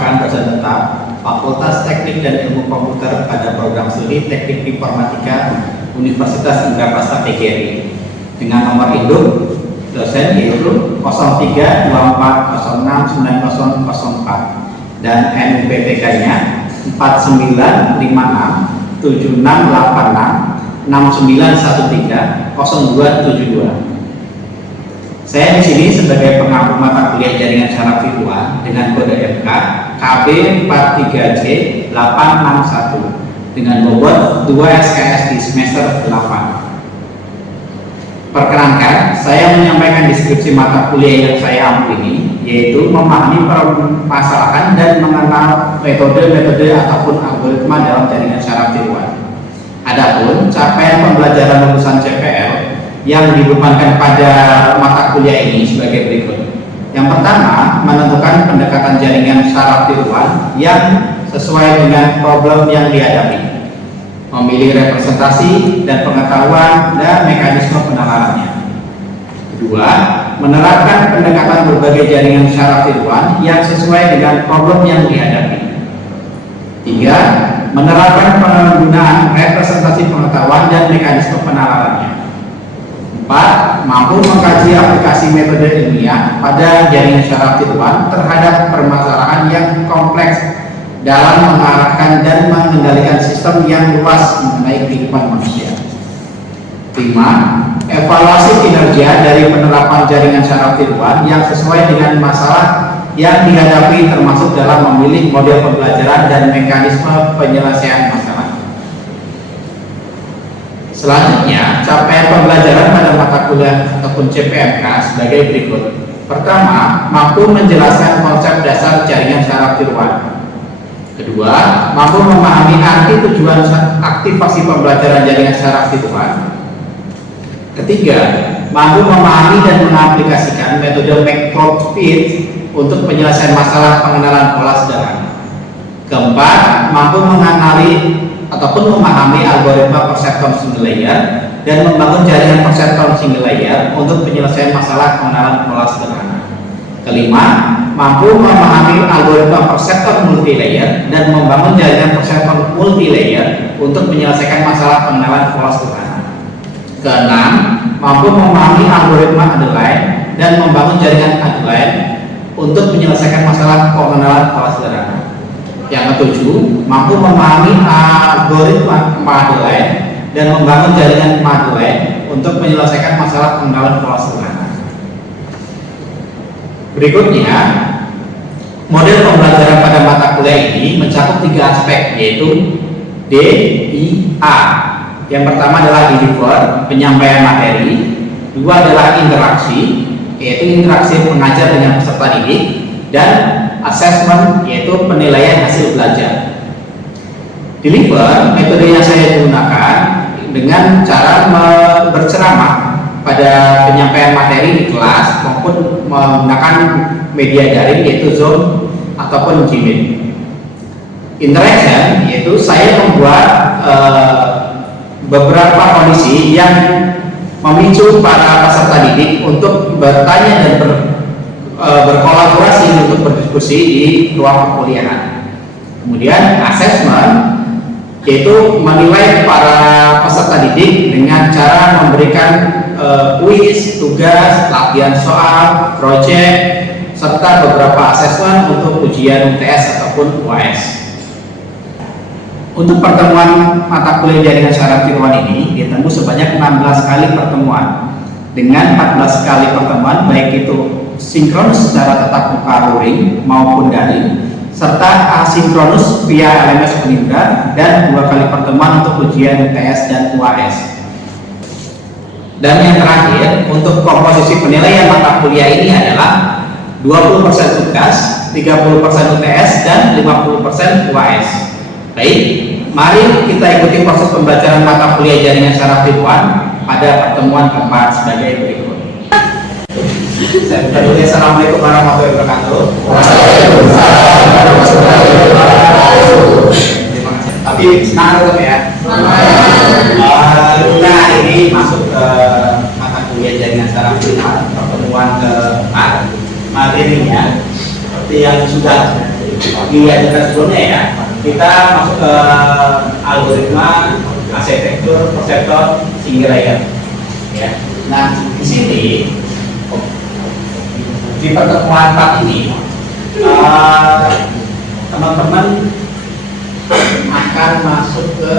merupakan dosen tetap Fakultas Teknik dan Ilmu Komputer pada program studi Teknik Informatika Universitas Indraprasta PGRI dengan nomor induk dosen yaitu 0324069004 dan NUPTK-nya 495676130272. Saya di sini sebagai pengampu mata kuliah jaringan secara virtual dengan kode FK KB 43J 861 dengan bobot 2 SKS di semester 8. Perkenankan, saya menyampaikan deskripsi mata kuliah yang saya ampu ini, yaitu memahami permasalahan dan mengenal metode-metode ataupun algoritma dalam jaringan secara virtual. Adapun capaian pembelajaran lulusan CPL yang dibebankan pada mata kuliah ini sebagai berikut. Yang pertama, menentukan pendekatan jaringan secara virtual yang sesuai dengan problem yang dihadapi, memilih representasi dan pengetahuan dan mekanisme penalarannya. Kedua, menerapkan pendekatan berbagai jaringan secara virtual yang sesuai dengan problem yang dihadapi. Tiga, menerapkan penggunaan representasi pengetahuan dan mekanisme penalarannya. 4. Mampu mengkaji aplikasi metode ilmiah pada jaringan secara virtual terhadap permasalahan yang kompleks dalam mengarahkan dan mengendalikan sistem yang luas mengenai kehidupan manusia. 5. Evaluasi kinerja dari penerapan jaringan secara virtual yang sesuai dengan masalah yang dihadapi termasuk dalam memilih model pembelajaran dan mekanisme penyelesaian masalah. Selanjutnya, capaian pembelajaran pada mata kuliah ataupun CPMK sebagai berikut. Pertama, mampu menjelaskan konsep dasar jaringan secara virtual. Kedua, mampu memahami arti tujuan aktivasi pembelajaran jaringan secara virtual. Ketiga, mampu memahami dan mengaplikasikan metode McCloud-Speed untuk penyelesaian masalah pengenalan pola sederhana. Keempat, mampu mengenali ataupun memahami algoritma perseptron single layer dan membangun jaringan perseptron single layer untuk penyelesaian masalah pengenalan pola sederhana. Kelima, mampu memahami algoritma perseptron multi-layer dan membangun jaringan perseptron multi-layer untuk menyelesaikan masalah pengenalan pola sederhana. Keenam, mampu memahami algoritma Adeline dan membangun jaringan Adeline untuk menyelesaikan masalah pengenalan pola sederhana. Yang ketujuh, mampu memahami algoritma Madeline dan membangun jaringan Madeline untuk menyelesaikan masalah pengenalan pola sederhana. Berikutnya, model pembelajaran pada mata kuliah ini mencakup 3 aspek, yaitu D, I, A. Yang pertama adalah deliver, penyampaian materi. Dua adalah interaksi, yaitu interaksi pengajar dengan peserta didik. Dan assessment, yaitu penilaian hasil belajar. Deliver, metode yang saya gunakan dengan cara berceramah pada penyampaian materi di kelas maupun menggunakan media daring yaitu Zoom ataupun Gmail. Interaction, yaitu saya membuat beberapa kondisi yang memicu para peserta didik untuk bertanya dan berkolaborasi untuk berdiskusi di ruang perkuliahan. Kemudian assessment, yaitu menilai para peserta didik dengan cara memberikan kuis, tugas, latihan soal, proyek, serta beberapa assessment untuk ujian UTS ataupun UAS. Untuk pertemuan mata kuliah jaringan secara virtual ini ditembus sebanyak 16 kali pertemuan dengan 14 kali pertemuan baik itu sinkronus secara tatap muka luring maupun daring, serta asinkronus via LMS Unindra, dan 2 kali pertemuan untuk ujian UTS dan UAS. Dan yang terakhir, untuk komposisi penilaian mata kuliah ini adalah 20% tugas, 30% UTS, dan 50% UAS. Baik, mari kita ikuti proses pembelajaran mata kuliah jaringan secara virtual pada pertemuan keempat sebagai berikut. Saya buka dulu. Assalamualaikum warahmatullahi wabarakatuh. Terima kasih. Tapi semangat tetap ya. Kita ini masuk ke mata kuliah jaringan secara virtual pertemuan keempat. Materinya seperti yang sudah diajarkan sebelumnya ya, kita masuk ke algoritma, arsitektur, perseptor, single layer. Ya. Nah, di sini di pertemuan 4 ini teman-teman akan masuk ke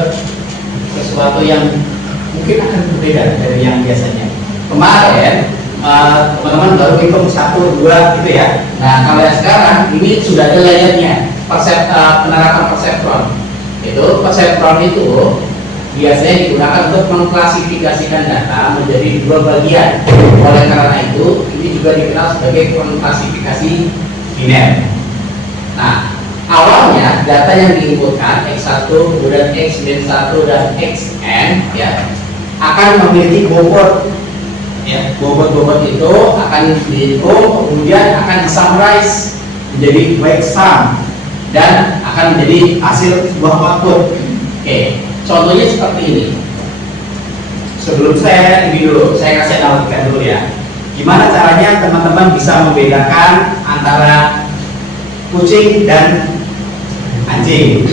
sesuatu yang mungkin akan berbeda dari yang biasanya. Kemarin teman-teman baru hitung 1, 2 gitu ya. Nah, kalau yang sekarang ini sudah ada layernya, penerapan perseptron. Itu perseptron itu biasanya digunakan untuk mengklasifikasikan data menjadi 2 bagian. Oleh karena itu, ini juga dikenal sebagai klasifikasi biner. Nah, awalnya data yang diinputkan X1, kemudian X-1 dan Xn ya akan memiliki bobot. Ya, bobot-bobot itu akan dihitung, kemudian akan disummarize menjadi weight sum dan akan menjadi hasil sebuah output. Oke, contohnya seperti ini. Sebelum saya ini dulu, saya kasih analogikan dulu ya. Gimana caranya teman-teman bisa membedakan antara kucing dan anjing?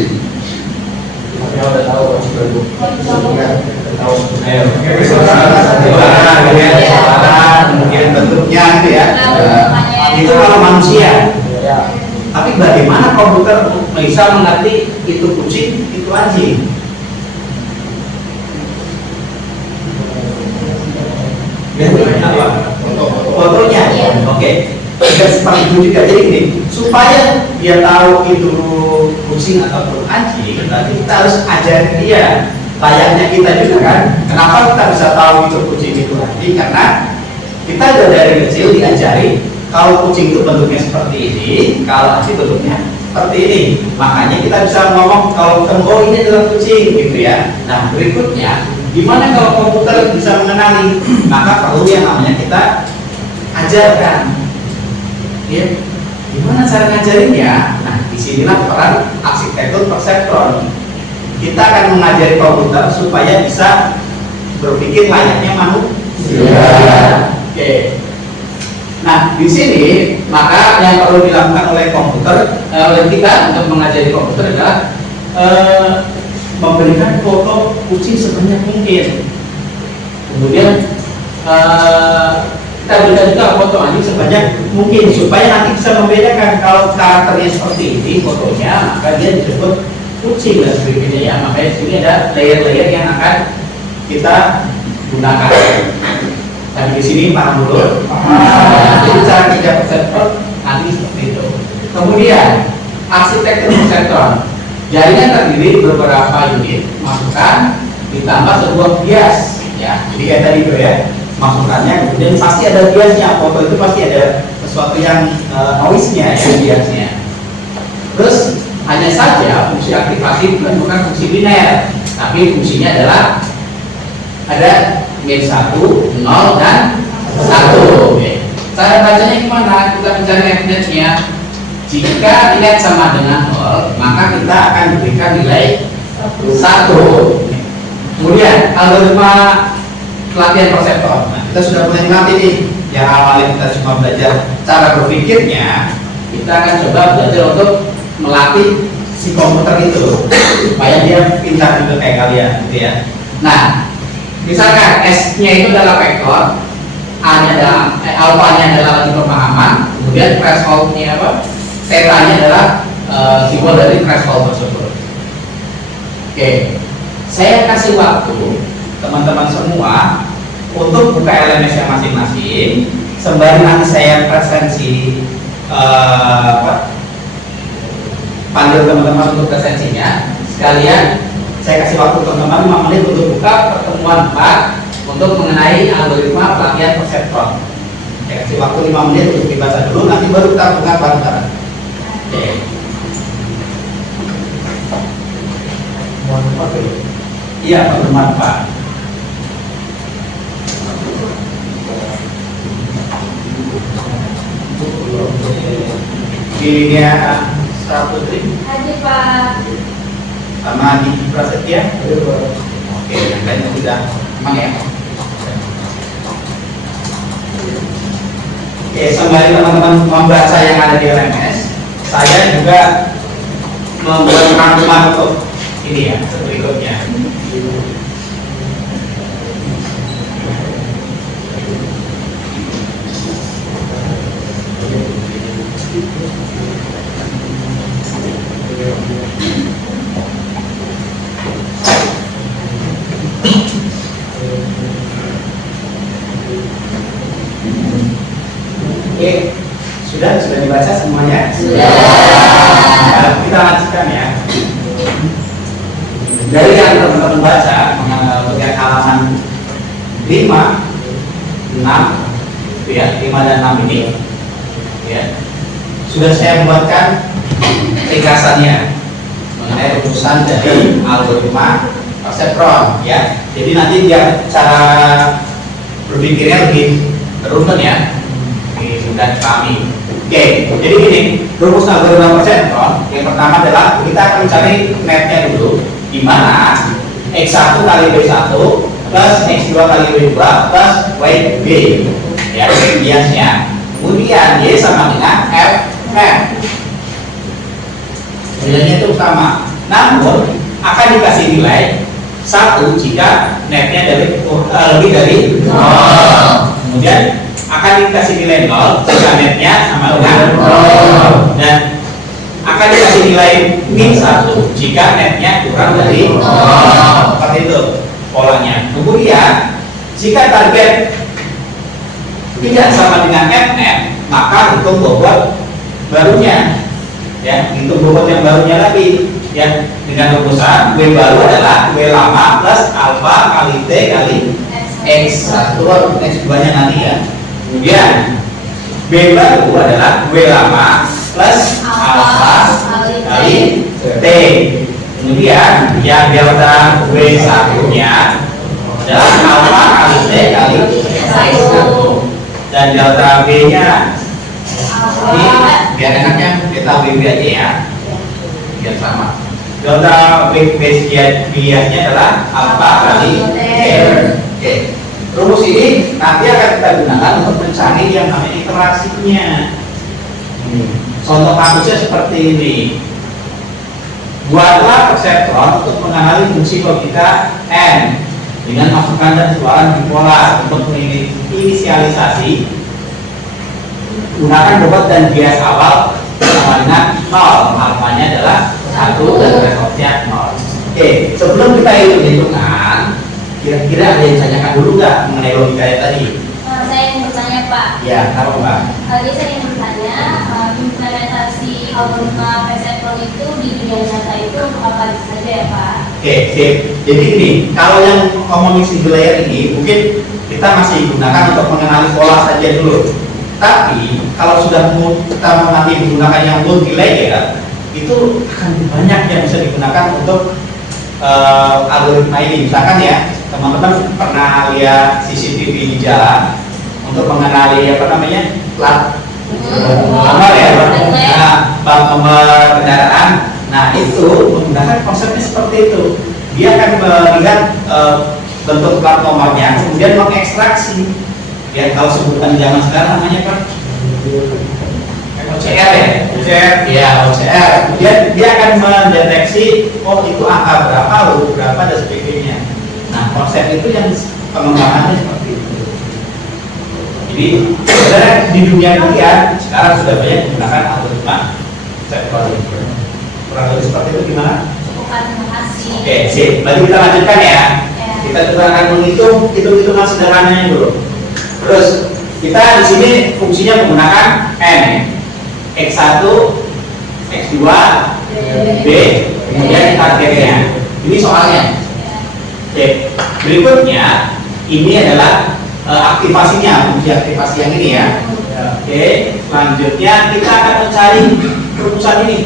Ya udah tahu, kemudian bentuknya gitu ya. Itu kalau manusia. Tapi bagaimana komputer bisa mengerti itu kucing, itu anjing? Fotonya, oke. Tidak seperti itu juga. Jadi gini, supaya dia tahu itu kucing ataupun anjing, nanti kita harus ajarin dia. Layaknya kita juga kan. Kenapa kita bisa tahu itu kucing itu anjing? Karena kita udah dari kecil diajari kalau kucing itu bentuknya seperti ini, kalau anjing bentuknya seperti ini. Makanya kita bisa ngomong kalau oh ini adalah kucing gitu ya. Nah, berikutnya gimana kalau komputer bisa mengenali? Maka perlu yang namanya kita ajarkan. Ya, gimana cara ngajarinnya? Nah, disinilah peran arsitektur perseptron. Kita akan mengajari komputer supaya bisa berpikir layaknya manusia. Oke. Nah, di sini maka yang perlu dilakukan oleh komputer, oleh kita untuk mengajari komputer adalah memberikan foto kucing sebanyak mungkin. Kemudian kita berikan juga foto anjing sebanyak mungkin supaya nanti bisa membedakan kalau karakternya seperti ini fotonya, maka dia disebut kucing dan sebagainya ya. Makanya di sini ada layer-layer yang akan kita gunakan. Tapi di sini paham dulu. Jadi cara kerja perseptron nanti seperti itu. Kemudian arsitektur perseptron. Jaringan terdiri beberapa unit masukan ditambah sebuah bias ya. Jadi kayak tadi itu ya. Masukannya kemudian pasti ada biasnya. Foto itu pasti ada sesuatu yang noise-nya ya, biasnya. Terus hanya saja fungsi aktivasi bukan fungsi biner, tapi fungsinya adalah ada min 1, 0 dan 1. Oke. Cara bacanya gimana? Kita mencari evidence-nya. Jika nilai sama dengan 0, maka kita akan berikan nilai 1. Kemudian algoritma pelatihan perseptron. Nah, kita sudah mulai melatih nih. Yang awalnya kita cuma belajar cara berpikirnya, kita akan coba belajar untuk melatih si komputer itu supaya dia pintar juga kayak kalian gitu ya. Nah, misalkan S-nya itu adalah vektor, A-nya adalah alpha-nya adalah lagi pemahaman, kemudian threshold-nya apa? Theta-nya adalah simbol dari threshold tersebut. Oke. Saya kasih waktu teman-teman semua untuk buka LMS-nya masing-masing sembari nanti saya presensi panggil teman-teman untuk presensinya. Sekalian saya kasih waktu teman-teman 5 menit untuk buka pertemuan 4 untuk mengenai algoritma pelatihan perseptron. Saya kasih waktu 5 menit untuk dibaca dulu, nanti baru kita buka bareng-bareng. Oke. Iya, pertemuan 4. Di linia 100 Hadir Pak. sama di Prasetya. Oke, yang lainnya sudah emang ya. Oke, sembari teman-teman membaca yang ada di LMS, saya juga membuat rangkuman untuk ini ya berikutnya. Oke, sudah dibaca semuanya? Sudah. Nah, kita lanjutkan ya. Dari yang teman-teman baca bagian halaman 5, 6, ya, 5 dan 6 ini, ya, sudah saya buatkan ringkasannya mengenai rumusan dari algoritma perseptron, ya. Jadi nanti biar cara berpikirnya lebih terurut ya, lebih mudah dipahami. Oke, jadi gini, rumus algoritma perseptron yang pertama adalah kita akan mencari netnya dulu, di mana X1 kali B1 plus X2 kali B2 plus YB, ya, biasnya. Kemudian Y sama dengan Fn, nilainya itu sama. Namun akan dikasih nilai 1 jika netnya lebih dari 0. Kemudian akan dikasih nilai 0 jika netnya sama dengan 0. Dan akan dikasih nilai min 1 jika netnya kurang dari 0. Seperti itu polanya. Kemudian jika target tidak sama dengan Fn, maka hitung bobot barunya, ya, hitung bobot yang barunya lagi, ya, dengan rumusan W baru adalah W lama plus alpha kali T kali X1 atau X2 nya nanti ya. Kemudian B baru adalah W lama plus alpha kali T. Kemudian yang delta W1 nya adalah alpha kali T kali X1. Dan delta B nya ini biar enaknya kita BB aja ya, biar sama. Delta B biasnya adalah alpha kali T. Oke. Rumus ini nanti akan kita gunakan untuk mencari yang namanya iterasinya. Contoh kasusnya seperti ini. Buatlah perseptron untuk mengenali fungsi logika n dengan masukkan dan keluaran bipolar untuk menginisialisasi. Gunakan bobot dan bias awal sama dengan 0, alfanya adalah 1 dan thresholdnya 0. Oke, sebelum kita hitung-hitungan, kira-kira ada yang ditanyakan dulu nggak mengenai logikanya tadi? Saya ingin bertanya, Pak. Ya, apa Pak? Tadi saya ingin bertanya, implementasi algoritma perseptron itu di dunia nyata itu untuk apa saja ya, Pak? Oke, sip. Jadi ini, kalau yang ngomongin single layer ini, mungkin kita masih gunakan untuk mengenali pola saja dulu. Tapi kalau sudah kita nanti menggunakan yang multi layer, itu akan banyak yang bisa digunakan untuk algoritma ini. Misalkan ya, teman-teman pernah lihat CCTV di jalan untuk mengenali apa namanya plat nomor ya, plat nomor kendaraan. Nah itu menggunakan konsepnya seperti itu. Dia akan melihat bentuk plat nomornya, kemudian mengekstraksi. Ya kalau sebutan zaman sekarang namanya apa? OCR ya, OCR, ya OCR. Kemudian dia akan mendeteksi, oh itu angka berapa, huruf berapa dan sebagainya. Nah konsep itu yang pengembangannya seperti itu. Jadi sebenarnya di dunia kuliah sekarang sudah banyak menggunakan algoritma perseptron. Kurang lebih seperti itu gimana? Bukan, terima kasih. Oke, sip. Mari kita lanjutkan ya. Kita juga akan menghitung hitung-hitungan sederhananya dulu. Terus kita di sini fungsinya menggunakan n, x1, x2, b, kemudian targetnya. Ini soalnya. Oke. Berikutnya ini adalah aktivasinya, fungsi aktivasi yang ini ya. Oke. Selanjutnya kita akan mencari rumusan ini.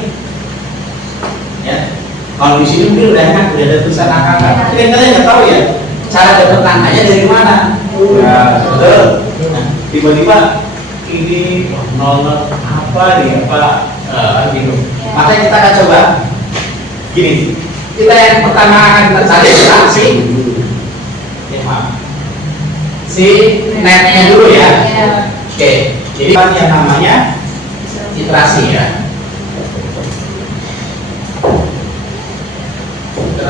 Ya. Kalau di sini mungkin udah kan udah ada tulisan angka. Tapi kalian nggak tahu ya cara dapat angkanya dari mana. Ya, betul. Nah, tiba-tiba ini nol apa nih apa gitu. Makanya kita akan coba gini. Kita yang pertama akan kita cari adalah si netnya dulu ya. Oke. Jadi yang namanya iterasi ya.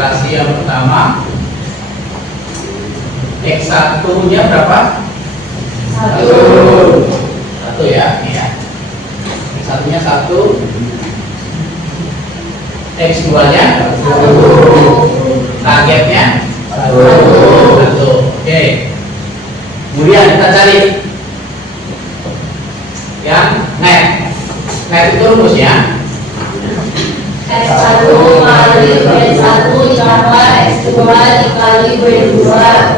ilustrasi yang pertama. X1 nya berapa? 1 ya, ini ya. X1 nya 1, X2 nya 1, targetnya 1. Oke. Kemudian kita cari yang net. Net itu rumusnya X1 kali Y1 ditambah X2 dikali Y2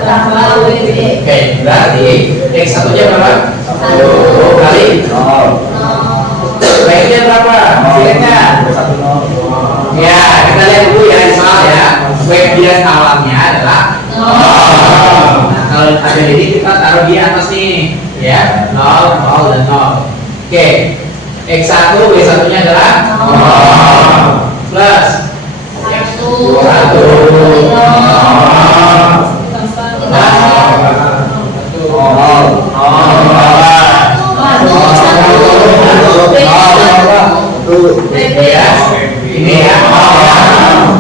tambah YB. Oke, berarti X1 nya berapa? 1 kali 0. Y-nya berapa? Y-nya ya, kita lihat dulu ya, soal ya. Y bias awalnya adalah 0. Nah, kalau ada jadi kita taruh di atas nih, ya, 0, 0 dan 0. Oke, X1 Y1 nya adalah 0 plus 1 ya, ini ya,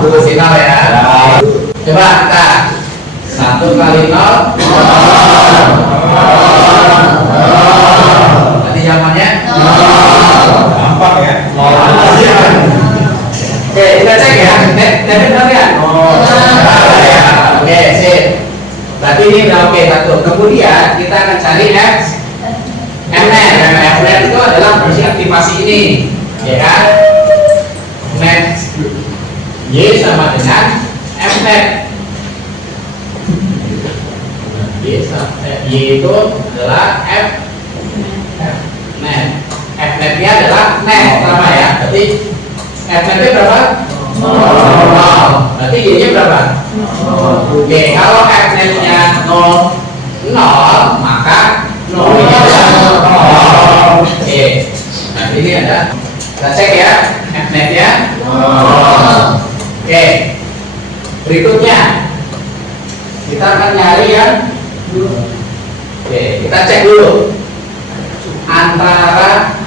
masih 0 ya. Coba kita 1 kali 0 nanti jawabannya Gampang ya. oke, kita cek ya, net benar ya? Oke, sip. Berarti ini udah oke satu. Kemudian kita akan cari X Mnet. Mnet itu adalah fungsi aktivasi ini, ya kan? Net Y sama dengan Mnet. Y itu adalah F net. F netnya adalah net sama ya. Berarti F netnya berapa? 0. Berarti Y nya berapa? Oke, kalau F netnya 0, maka 0 nya adalah 0. Oke, nah ini ada, kita cek ya, F netnya 0. Oke, berikutnya kita akan nyari ya. Oke, kita cek dulu antara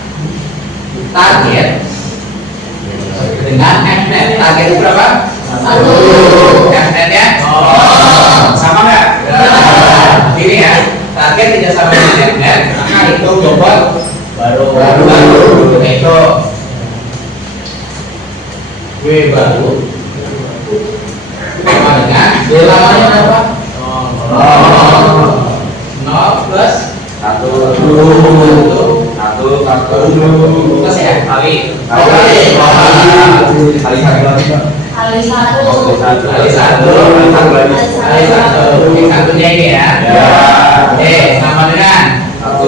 target dengan Fnet. Target itu berapa? 1. Fnetnya sama nggak? Ini ya, target tidak sama dengan Fnet, maka itu tombol baru. Kita itu W baru sama dengan W lamanya berapa? 0 plus 1 plus ya, kali Kali 1. satunya ini ya. Oke, sama dengan 1.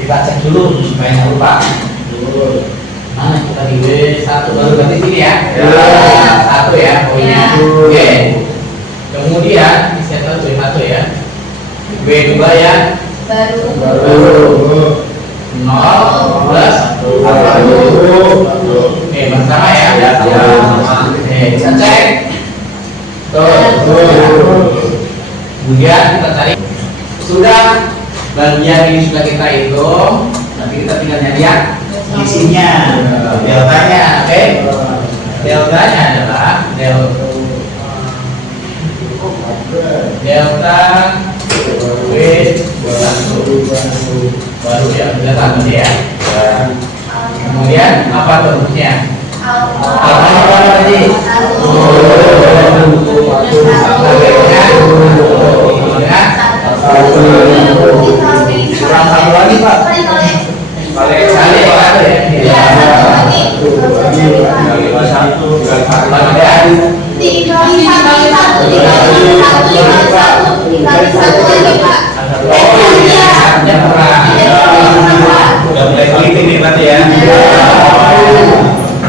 kita cek dulu supaya nggak lupa. Mana kita di W1 baru berarti sini ya. 1 ya poinnya. Oke. Kemudian di settle W1 ya. W2 ya. Baru. 0 plus 1. Oke, bersama ya. Oke, kita cek. Kemudian kita cari. Sudah bagian ini sudah kita hitung. Nanti kita tinggal nyari ya isinya, deltanya. Oke. Deltanya adalah delta W1 baru ya, sudah tahu ya. Kemudian apa tuh rumusnya? Alfanya berapa tadi? 1. Kurang 1 lagi Pak. Kali 1 ya. Iya, 1 lagi. Dikali 1 lagi Pak. Udah mulai teliti nih berarti ya.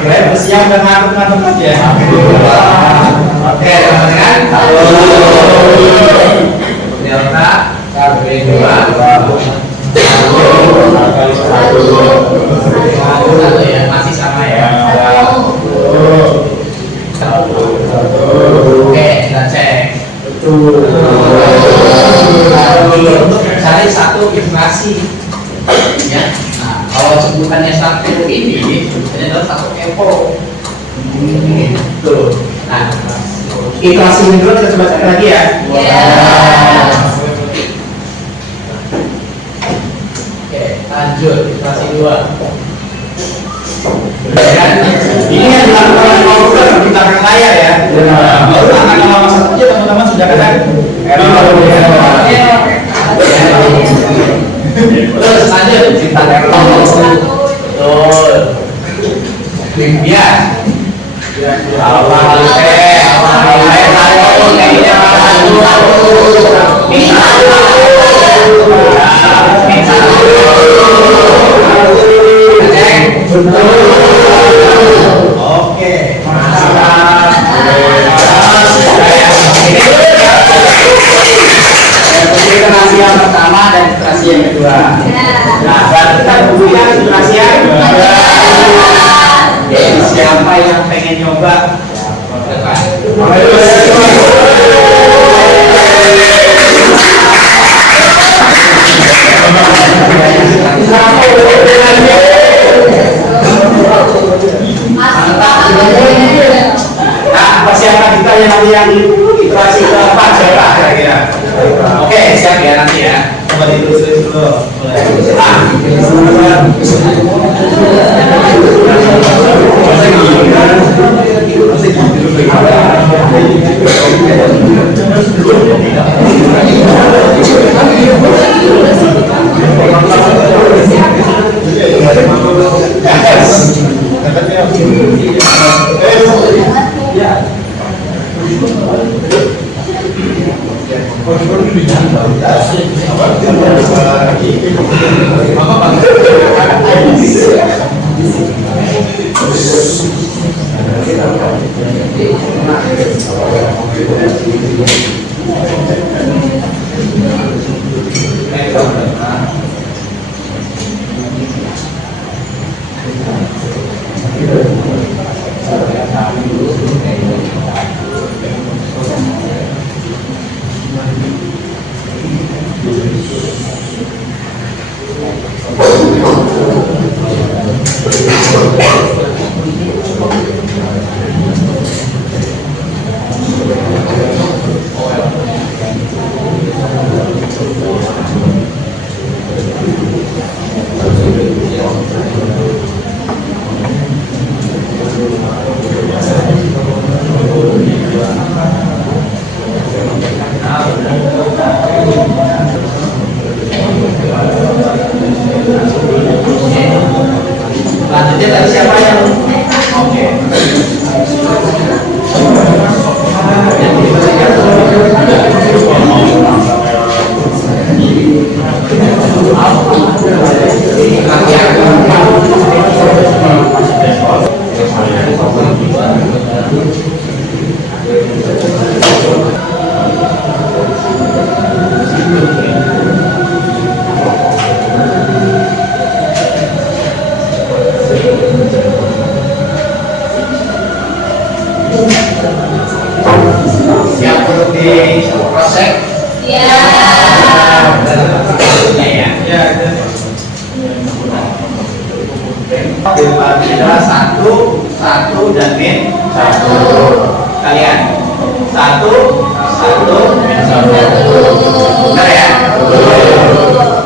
Kirain bersiap dan ngantuk-ngantuk aja. Oke, teman-teman. Delta W2 1 ya, masih sama ya. Oke, kita cek. Untuk cari satu ilustrasi ya. Nah, kalau sebutannya satu ini sebenarnya adalah satu epo. Tuh. Nah, iterasi ini dulu kita coba cek lagi ya. Oke, lanjut iterasi 2. Dan ini yang dilakukan oleh komputer di belakang layar ya. Baru angka nomor 1 aja teman-teman sudah katakan error. Terus lanjut cinta error. Betul. Ya. Oke, iterasi yang pertama dan iterasi yang kedua. Nah, kita kemudian iterasi yang kedua. Siapa yang pengen nyoba? Nah, persiapan kita yang nanti yang iterasi keempat siapa kira-kira? Oke, siap ya nanti ya. Coba ditulis dulu. Lanjutnya tadi siapa yang oke. Siap untuk diproses? Ya. Bila satu dan min satu. Kalian satu min satu. Benar ya?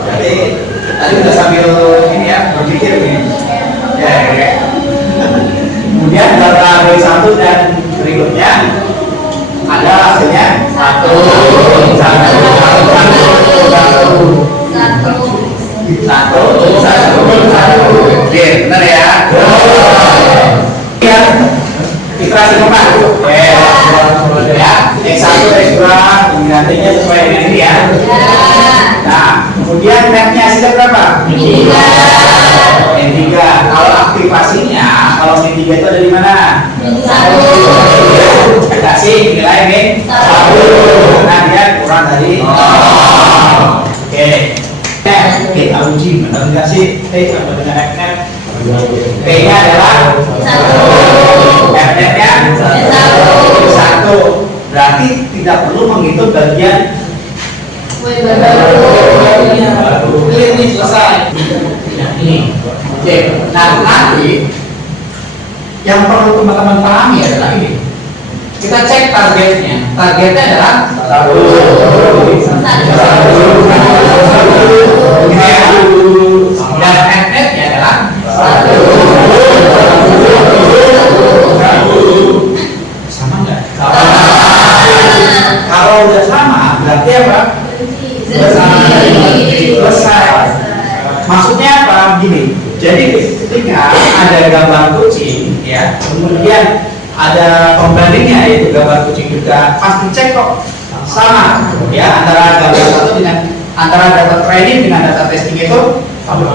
Jadi tadi udah sambil ini ya berpikir nih. Ya. Kemudian antara dari satu dan berikutnya ada hasilnya satu. Benar ya? Ya. Iterasi keempat. Ya. X1, X2 gantinya sesuai dengan ini ya. Nah, kemudian mapnya hasilnya berapa? N3. Kalau aktivasinya, kalau N3 itu ada di mana? Kasih nilai min 1 karena dia kurang tadi. Oke. Kita uji benar nggak sih T sama dengan F-net? T-nya adalah 1, F-net-nya 1. Berarti tidak perlu menghitung bagian baru. Ini selesai. Nah, ini. Oke. Nah, nanti Yang perlu teman-teman pahami adalah ini. Kita cek targetnya. Targetnya adalah satu. Dan net-netnya adalah satu. Sama nggak? Kalau udah sama, berarti apa? Selesai. Maksudnya apa? Gini. Jadi ketika ada gambar kucing, ya, kemudian ada pembandingnya yaitu gambar kucing juga, pasti cek kok sama, ya, antara gambar satu dengan antara data training dengan data testing itu sama,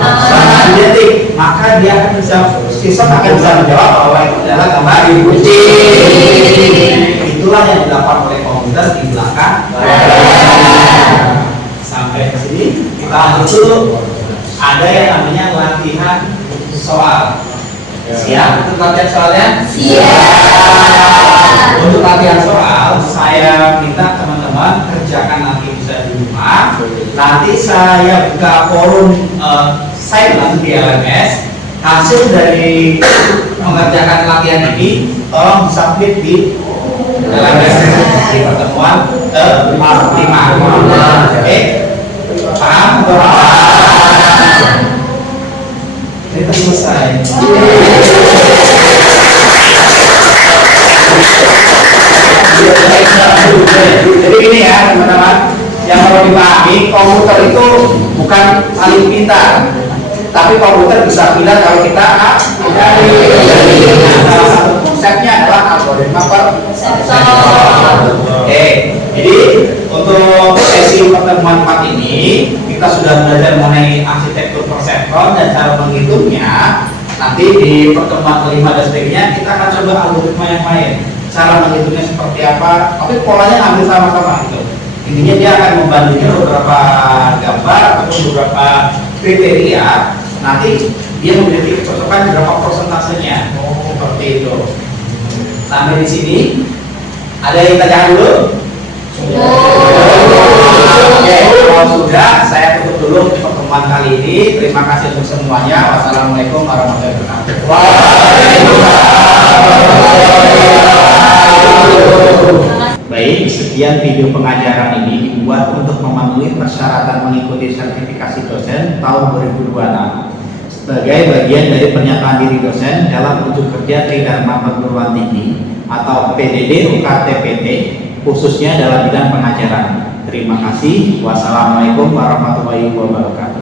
identik, maka dia akan bisa, sistem akan bisa menjawab bahwa itu adalah gambar kucing. Itulah yang dilakukan oleh komputer di belakang. Sampai ke sini kita lanjut dulu. Ada yang namanya latihan soal. Siap untuk latihan soalnya? Siap. Untuk latihan soal, saya minta teman-teman kerjakan nanti bisa di rumah. Nanti saya buka forum saya di LMS. Hasil dari mengerjakan latihan ini tolong submit di LMS di pertemuan ke-5. Oke? Paham? Kita selesai. Jadi ini ya teman-teman, yang perlu dipahami, komputer itu bukan paling pintar, tapi komputer bisa pintar kalau kita salah satu konsepnya adalah algoritma persepsi. Oke, jadi untuk sesi pertemuan 4 ini kita sudah belajar mengenai arsitektur perseptron dan cara menghitungnya. Nanti di pertemuan kelima dan sebagainya kita akan coba algoritma yang lain, cara menghitungnya seperti apa, tapi polanya hampir sama-sama gitu. Intinya dia akan membandingkan beberapa gambar atau beberapa kriteria, nanti dia memiliki kecocokan berapa persentasenya, seperti itu. Sampai di sini ada yang tanyakan dulu? Oke, kalau sudah saya tutup dulu pertemuan kali ini. Terima kasih untuk semuanya. Wassalamualaikum warahmatullahi wabarakatuh. Baik, sekian video pengajaran ini dibuat untuk memenuhi persyaratan mengikuti sertifikasi dosen tahun 2026 sebagai bagian dari pernyataan diri dosen dalam unjuk kerja Tridharma Perguruan Tinggi atau PDD UKT-PT khususnya dalam bidang pengajaran. Terima kasih. Wassalamualaikum warahmatullahi wabarakatuh.